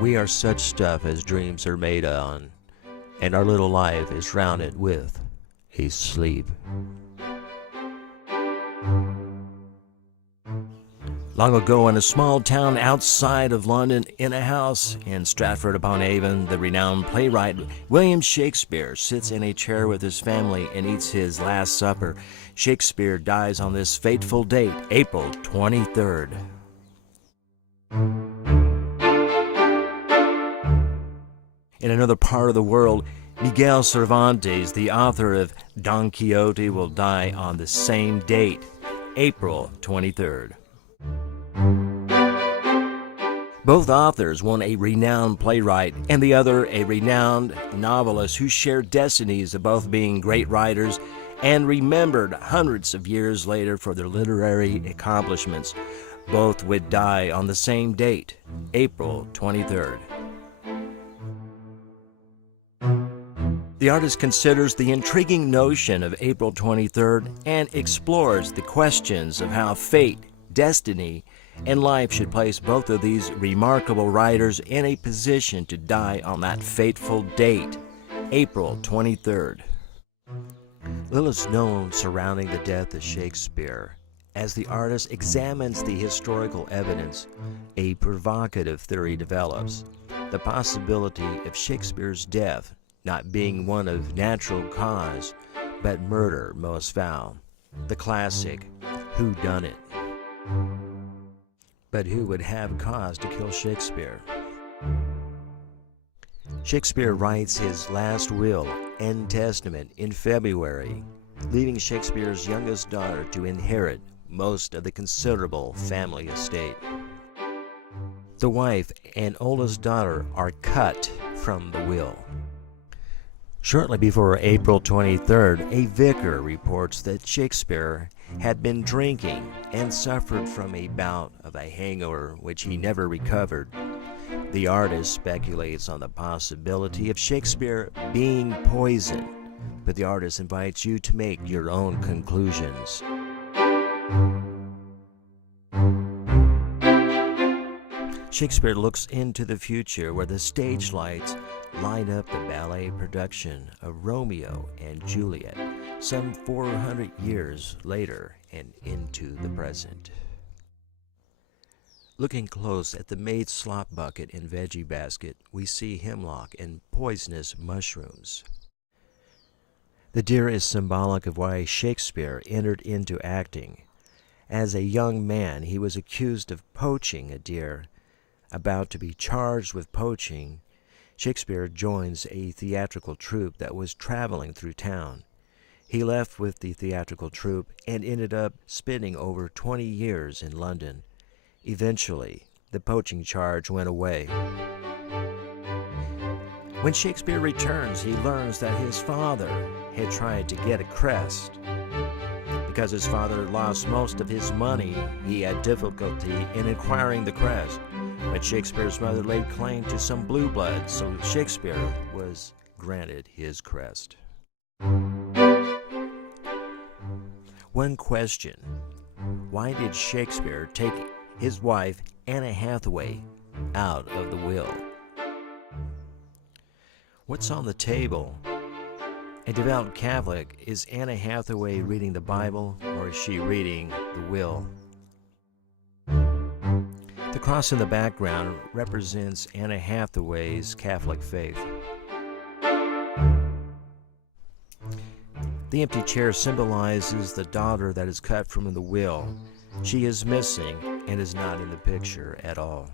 We are such stuff as dreams are made on, and our little life is rounded with a sleep. Long ago, in a small town outside of London, in a house in Stratford-upon-Avon, the renowned playwright William Shakespeare sits in a chair with his family and eats his last supper. Shakespeare dies on this fateful date, April 23rd. In another part of the world, Miguel Cervantes, the author of Don Quixote, will die on the same date, April 23rd. Both authors, one a renowned playwright and the other a renowned novelist, who shared destinies of both being great writers and remembered hundreds of years later for their literary accomplishments. Both would die on the same date, April 23rd. The artist considers the intriguing notion of April 23rd and explores the questions of how fate, destiny, and life should place both of these remarkable writers in a position to die on that fateful date, April 23rd. Little is known surrounding the death of Shakespeare. As the artist examines the historical evidence, a provocative theory develops: the possibility of Shakespeare's death not being one of natural cause, but murder most foul. The classic whodunit. But who would have cause to kill Shakespeare? Shakespeare writes his last will and testament in February, leaving Shakespeare's youngest daughter to inherit most of the considerable family estate. The wife and oldest daughter are cut from the will. Shortly before April 23rd, a vicar reports that Shakespeare had been drinking and suffered from a bout of a hangover which he never recovered. The artist speculates on the possibility of Shakespeare being poisoned, but the artist invites you to make your own conclusions. Shakespeare looks into the future where the stage lights light up the ballet production of Romeo and Juliet, some 400 years later and into the present. Looking close at the maid's slop bucket and veggie basket, we see hemlock and poisonous mushrooms. The deer is symbolic of why Shakespeare entered into acting. As a young man, he was accused of poaching a deer. About to be charged with poaching, Shakespeare joins a theatrical troupe that was traveling through town. He left with the theatrical troupe and ended up spending over 20 years in London. Eventually, the poaching charge went away. When Shakespeare returns, he learns that his father had tried to get a crest. Because his father lost most of his money, he had difficulty in acquiring the crest. But Shakespeare's mother laid claim to some blue blood, so Shakespeare was granted his crest. One question: why did Shakespeare take his wife, Anna Hathaway, out of the will? What's on the table? A devout Catholic, is Anna Hathaway reading the Bible, or is she reading the will? The cross in the background represents Anna Hathaway's Catholic faith. The empty chair symbolizes the daughter that is cut from the will. She is missing and is not in the picture at all.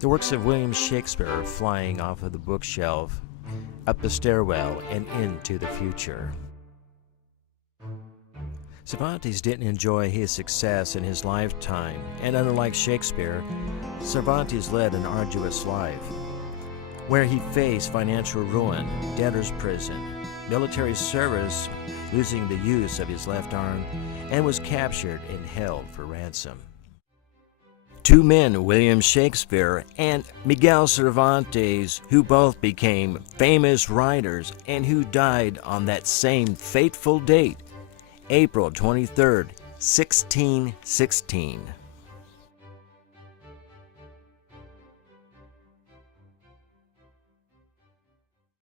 The works of William Shakespeare are flying off of the bookshelf, up the stairwell, and into the future. Cervantes didn't enjoy his success in his lifetime, and unlike Shakespeare, Cervantes led an arduous life, where he faced financial ruin, debtor's prison, military service, losing the use of his left arm, and was captured and held for ransom. Two men, William Shakespeare and Miguel Cervantes, who both became famous writers and who died on that same fateful date, April 23rd, 1616.